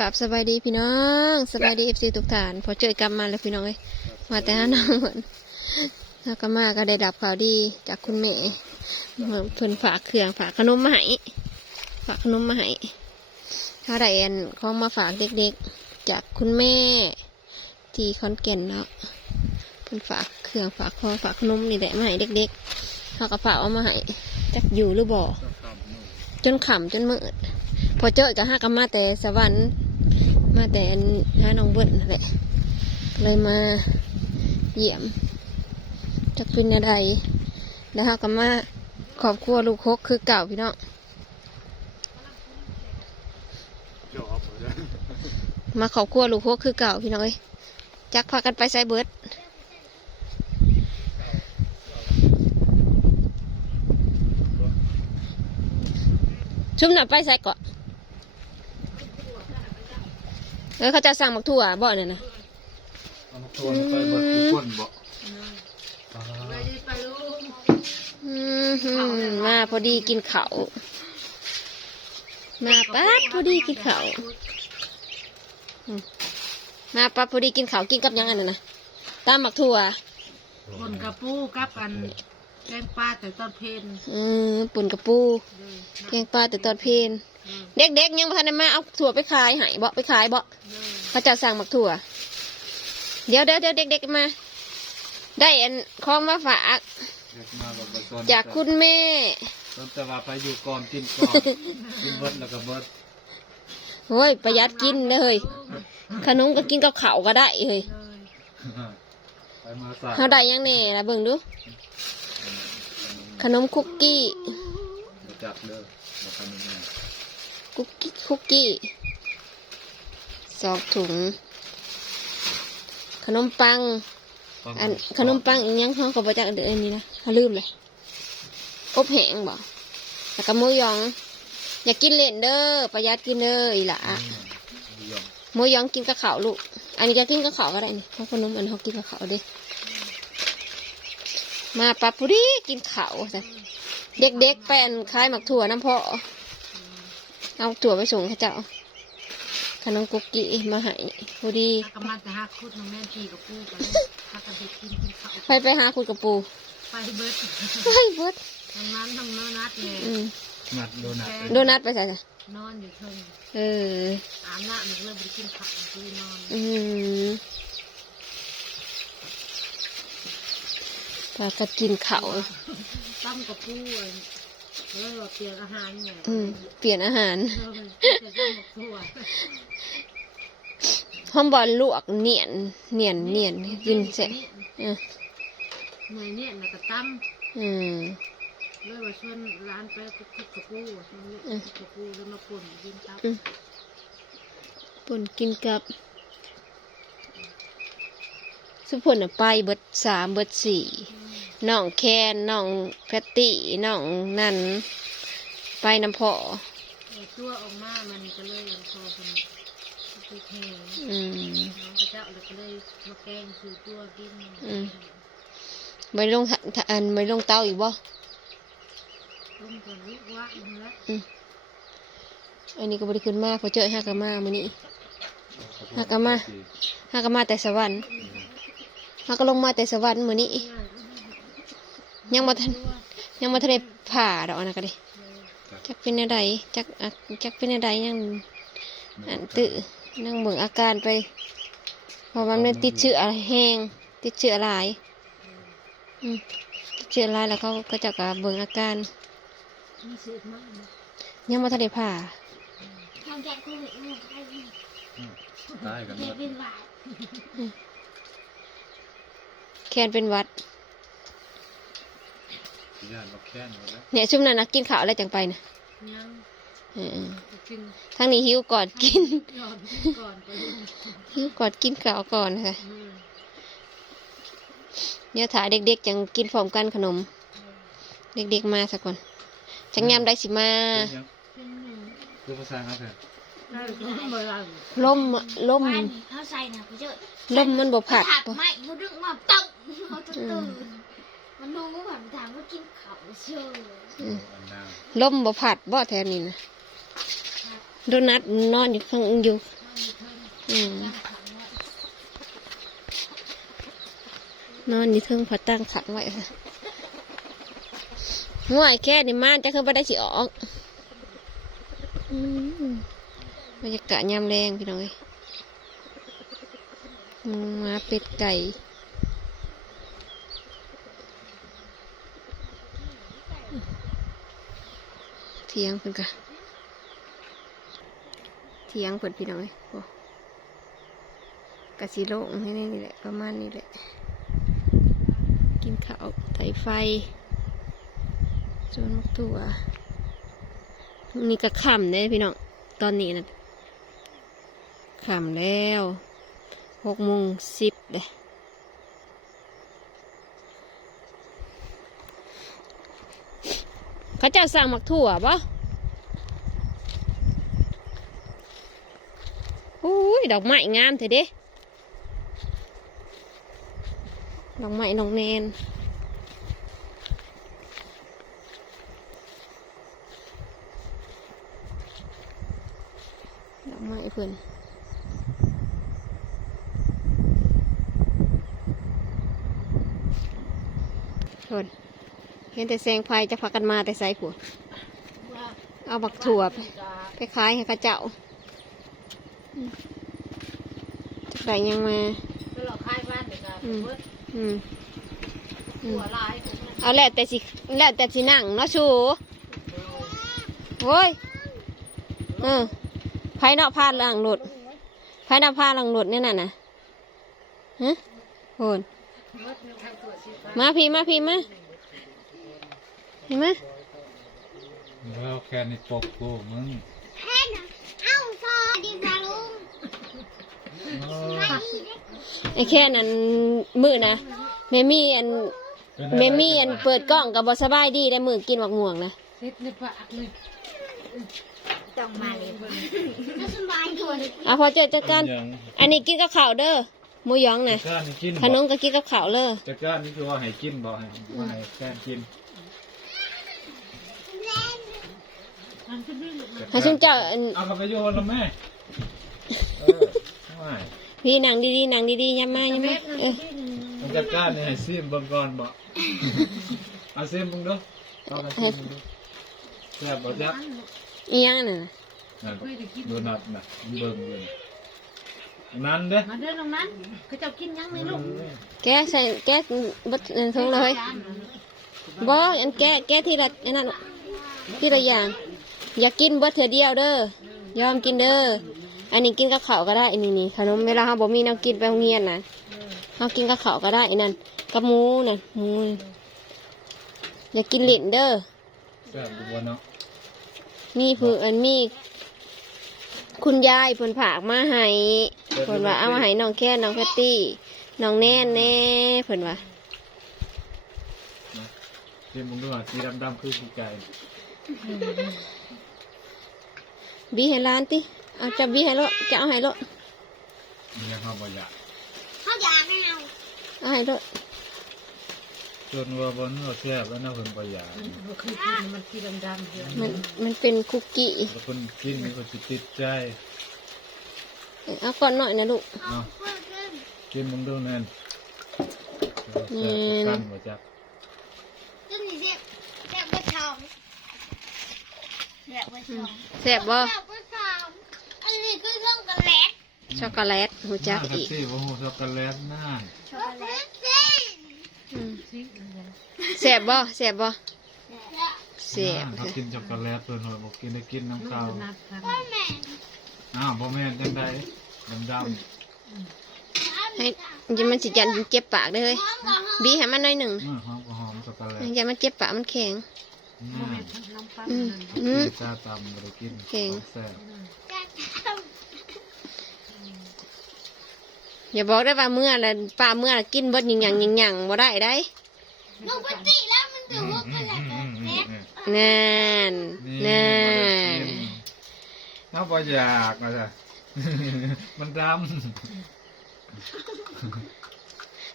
กับสบายดีพี่น้องสบายดีเอฟซีทุกท่าน พอเจอกลับมาแล้วพี่น้องเอ้ยมาแต่หาน้องเหมือนแล้วก็มาก็ได้รับข่าวดีจากคุณแม่เพิ่นฝากเครื่องฝากขนมมาให้ฝากขนมมาให้ถ้าได้อันของมาฝากเด็กๆ จากคุณแม่ ที่คอนแก่นเนาะเพิ่นฝากเครื่องฝากของฝากขนมนี่แหละมาให้เด็กๆเขาก็ฝากเอามาให้จักอยู่หรือบ่จนขำจนมืดพอเจอกับห้ากันมาแต่สวรรค์ มาแต่อันหาน้องเบิ้ลนั่นแหละเลยมาเยี่ยมจะเป็นอะไรแล้วห้ากันมาครอบครัวลูกฮกคือเก่าพี่น้องมาครอบครัวลูกฮกคือเก่าพี่น้องเอ้ยจักพากันไปไซเบิร์ดชุ่มหนับไปไซก่อน เออเขาจะสั่งหมักถั่วบ่อเนี่ยนะเอามาตัวไปเบิดทุกคนบ่อืมหืมมาพอดีกินเขาวมาปั๊บพอดีกินเขาวอืมมาปั๊บพอดีกินเขาวกินกับหยังอันนั้นนะตามหมักถั่วคนกระปูกับอันแกงปลาแต่ตอนเพลนอืมปุ่นกระปูเลยแกงปลาแต่ตอนเพลน เด็กๆยังบ่ทันได้มาเอาถั่วไปขายให้บ่ไปขายบ่เลยเขาจะสั่งหมักถั่ว เดี๋ยวเดี๋ยวเดี๋ยวเด็กๆมา ได้อันของมาฝากเด็กมาแบบว่าตอนจากคุณแม่ตอนแต่ว่าไปอยู่ก่อนกินก่อนกินเบิดแล้วก็เบิดโอ้ยประหยัดกินเลยขนมก็กินกับข้าวก็ได้เฮ้ยเลยไปมาสายเขาได้ยังแน่ละเบิ่งดู ขนมคุกกี้บ่จักเด้อบ่ทันนี่ คุกกี้คุกกี้สองถุง ขนมปัง อันขนมปังอีกยังเขาก็บอจากเดือนนี้นะเขาลืมเลยอบแห้งบ่แล้วก็หมูหยอง อยากกินเล่นเด้อประหยัดกินเด้ออีหล่ะอืมยอมหมูหยองกินกับข้าวลูก อันนี้จะกินกับข้าวก็ได้นี่เพราะขนมอันเขากินกับข้าวเด้มาปับปุรีกินข้าวจ้ะเด็กๆไปอันคล้ายหมักถั่วน้ำพอ เอาถั่วไปส่งเขาเจ้าขนมกุกกี้มาให้พอดีถ้ากำลังจะหาคุดน้องแม่ทีกระปูกันถ้ากระเด็กกินกินข้าวไปไปหาคุณกับปูไปเบิดเฮ้ยเบิดทั้งนั้นทั้งนั้นนัดเลยอืมมัดโดนัทโดนัทไปใส่จ้ะนอนอยู่เทิงเอออาบน้ำหนูเลยไปกินข้าวคือนอนอืมปลาก็กินเขาวตั้มกระปู เลยว่าเปลี่ยนอาหารไงอืมเปลี่ยนอาหารจะตั้มกระปูห้อมบอลลวกเนียนเนียนเนียนกินเสร็จเออหน่วยเนี่ยนะกระตั้มอืมเลยว่าชวนร้านไปคุกกระปูชวนคุกกระปูแล้วมาป่นกินตับอืมปุ่นกินกับสุพลน่ะไปเบิดสามเบิดสี่ น้องแคนน้องแพตตี้น้องนั่นไปน้ำพอตัวออกมา มันก็เลยพอเป็นไปแทงอืมน้องกระเจ้าเลยก็เลยมาแกงคือตัวกินอืมไปลงทะทะอันไปลงเตาอีกบ่ต้มก่อนลูกว่าอีกแล้วอันนี้ก็บริขึ้นมาพอเจอฮากามามื้อนี้ฮักกะมาฮากามาแต่สวรรค์ฮาก็ลงมาแต่สวรรค์มื้อนี้ ยังมาทันยังมาทันได้ผ่าดอกอันนะก็ดิจักเป็นอะไรจักอะจักเป็นอะไรยังอันตื้อนั่งเบิ่งอาการไปเพราะมันไม่ติดเชื้อแห้งติดเชื้อหลายอืมติดเชื้อหลายแล้วเขาก็จะกะเบิ่งอาการมีสืบมากยังมาทันได้ผ่าทางแกะโควิดลูกไอ้ตายกันแกะเบิดเป็นหวาดแคนเป็นหวัด ย่านบ่แค้นหมดแล้ว เนี่ยช่วงนั้นนะกินข้าวอะไรจังไปนะยังเออกินทั้งนี้หิวก่อนกินก่อนก่อนไปลุงหิวก่อนกินข้าวก่อนค่ะอืมเดี๋ยวถ่ายเด็กๆจังกินพร้อมกันขนม เด็กๆมาสักก่อนจังยามได้สิมาเป็นยังเป็นหนึ่งคือภาษาครับเพิ่นได้ก็เมื่อไหร่ล่มล่มวันเขาใส่นะเขาเจอล่มมันบ่ผัดผัดบ่ไม่เขาดึงมาตึ้งเขาจะตื่นมันดูว่าผ่านถามว่ากินเขาเชื่อล่มบ่ผัดบ่แถวนี้นะโดนัทนอนอยู่ข้างอยู่อืมนอนอยู่เทิงพอตั้งขังไว้ค่ะห่วยแค่นี่ม่านจะคือบ่ได้สิออกบรรยากาศยามแรงพี่น้อยหมูหมาเป็ดไก่ เทียงเพิ่นกะเทียงเพิ่นพี่น้องเอ้ยโอ้กะสิโล่งให้นี่แหละ ประมาณนี้แหละ กินข้าวไถไฟจนมกตัวนี่ก็ค่ำเลยพี่น้อง ตอนนี้นะค่ำแล้วหกโมงสิบเลย เขาเจ้าสั่งหมักถั่วปะอุ้ยดอกไม้งามเถอะเด้ดอกไม้น้องแนนดอกไม้เพื่อนทน เห็นแต่แสงไฟจะพากันมาแต่ใส่ผัวว่าเอาบักถั่วไปจะไปขายให้เข้าเจ้าอืมจะได้ยังมาไปหลอกค่ายบ้านเด็กอะอืมเบิดอืมหัวลายของมันเอาแล้วแต่สิแล้วแต่สินั่งเนาะชูโอ้ยเออไผเนาะพาหลังรถไผเนาะพาหลังรถเนี่ยน่ะนะฮะโอนเบิดมีใครตรวจสิฟ้ามาพี่มาพี่มา เห็นไหมแล้วแค่นี้ปกกูมึงแค่น่ะเอ้าซอดีจ้าลุงโอ้ไอ้แค่นั้นมือนะแม่มี่อันแม่มี่อันเปิดกล้องกับบสบายดีได้มือกินหมักม่วงนะเซ็ตในปากเลยต้องมาเลยน่าสบายทวนเอาพอเจอจัดการยังอันนี้กินกับข้าวเด้อหมูหยองนะจักร้านนี่กินขนมก็กินกับข้าวเลยจักร้านนี่คือว่าให้กินบ่ให้ว่าให้แฟนกิน มันขึ้นนี่ให้ชุนเจ้าอันเอากลับไปโยนแล้วแม่เออไม่พี่นั่งดีๆนั่งดีๆอยัมาอยัมาเออมันจักร้านนี่ให้ซิมเบิ่งก่อนบ่เอาซิมเบิ่งดูเอากันซิมเบิ่งดูแซ่บบ่จ๊ะอีหยังนั่นน่ะนั่นโดนัทน่ะเบิ่งเลยนั่นเด้มาเดินตรงนั้นเขาจะกินยังไหมลูกแกะใส่แกะบดอันทงเลยจานน่ะบออันแกะแกะทีละอันนั้นทีละอย่าง อย่ากินเบิดเถื่อเดียวเด้อยอมกินเด้ออันนี้กินกับข้าวก็ได้อันนี้นี่ขนมเวลาเราบ่มีแนวกินไปโรงเรียนนะเรากินกับข้าวก็ได้อันนั้นกับหมูน่ะหมูอย่ากินเหลินเด้อแซ่บดูบ่เนาะมีเพื่อนมี คุณยายเพิ่นผากมาให้เพิ่นว่าเอามาให้น้องแค่น้องแพตตี้น้องแน่นแน่เพิ่นว่านะซิมเบิ่งดูว่าสีดำๆคือขี้ไก่ บีให้ร้านติเอาจะบีให้โลดจะเอาให้โลดมันยังเขาบ่อยากเขาอยากให้เอาเอาให้โลดจนว่าบนเราแซ่บแล้วนะเพิ่นบ่อยากมันเคยกินมันกินดำๆเดียวมันมันเป็นคุกกี้แล้วเพิ่นกินนี่ก็สิติดใจเอาก่อนหน่อยนะลูกเอาเพิ่มขึ้นกินมึงดูนั่นอืแซ่บมกันบ่จัก จนนี่เรียบเรียบว่าทอง เรียบว่าทองแซ่บบ่เรียบว่าทองอันนี้คือช่องกระแลกช็อกโกแลตหูจักอีกสิบ่ฮู้ช็อกโกแลตน่าช็อกโกแลตเส้นอืมซิมันยังแซ่บบ่แซ่บบ่แซ่บเขากินช็อกโกแลตเพิ่นว่าบ่กินได้กินน้ำข้าวนัดกันพ่อแม่อ้าวบ่แม่นจังไดดำให้จะมันสิจันเจ็บปากเด้อเฮ้ยห้องก่อนห้องบีให้มันหน่อยหนึ่งๆอื้อหอมก็หอมช็อกโกแลต อย่ามันเจ็บปากมันแข็งน่าน้ำปั้น อืมนั่นอืมชาตำบ่ได้กินเก่งแซ่บอย่าบอกได้ว่าเมื่อละป้าเมื่อละกินเบิดยิงหยังยิงหยังบ่ได้ได้ปกติแล้วมันจะพวกกระแลกกระแลกนั่นนี่นั่บ่ได้นกินเฮาบ่อยากว่าจ้ะมันดำ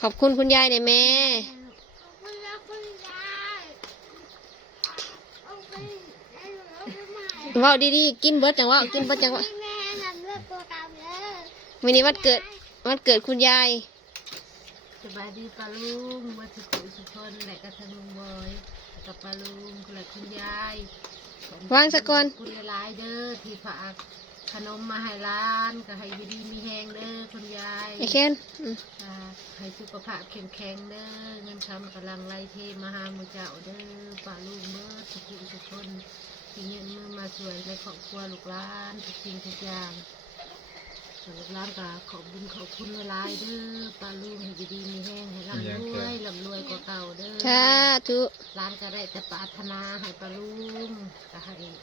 ขอบคุณคุณยายในอยแม่อบคุณนะคุณยาย เอาไปเอาไปใหม่เว่าดีๆ กินเบิดจังเว่ากินเบิดจังเว่าแม่ทำเลือกตัวตามเลยวันนี้วันเกิดวันเกิดคุณยาย สบายดีปลาลุงวัสุขุสุคนและกระทงลุงบอยกับปลาลุงและคุณยายวางซะก่อนคุณหลายๆเด้อที่ฝากขนมมาให้ร้านก็ให้อยู่ดีมีแหงเด้อคุณยายไอ้แค้นอืมอ่าให้สุขภาพเข้มแข็งเด้อเงินคำกำลังไหลเทมาหามือเจ้าเด้อปลาลุงเด้อสุขุสุคน ที่เงินมือมาช่วยในครอบครัวลูกหลานทุกสิ่งทุกอย่างส่วนลูกหลานก็ขอบบุญขอบคุณหลายๆเด้อปลาลุงให้อยู่ดีมีแห้งให้ร่ำรวยร่ำรวยกว่าเก่าเด้อสาธุร้านก็ได้แต่ปรารถนาให้ปลาลุงก็ให้เงิน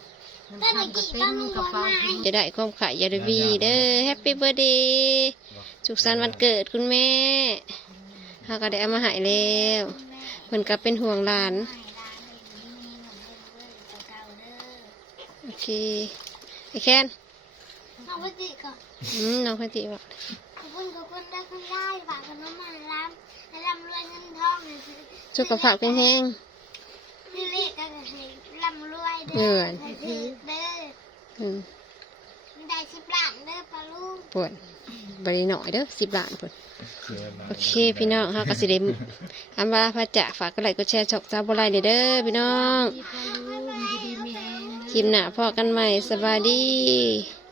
คำก็เต็มกระเป๋าคุณจะได้ความขายยาดวีเด้อแฮปปี้เบ t ร์ a เดย์สุขสันต์วันเกิดคุณแม่เขาก็ได้เอามาใหายแล้วเพิ่นก็เป็นห่วงหลาน โอเคไอ้แค้นเอาไปติก่อนอืมน้องพันติว่าขอบคุณขอบคุณได้คุณยายฝากขนมมาให้ร้านให้ร่ำรวยเงินทองให้ซื้อสุขภาพแข็งแรงนี่เลขก็ให้ร่ำรวยเอเด้ออให้ถือเด้ออืมได้สิบล้านเด้อปลาลุงปวดบริหน่อยเด้อสิบล้านปวดเชื่อนะโอเคพี่น้องเฮาก็สิได้อำลาพระจะฝากกดไลค์กดแชร์ช่องซาบุไรเด้อเด้อพี่น้อง คลิปหน้าพอกันใหม่สวัสดี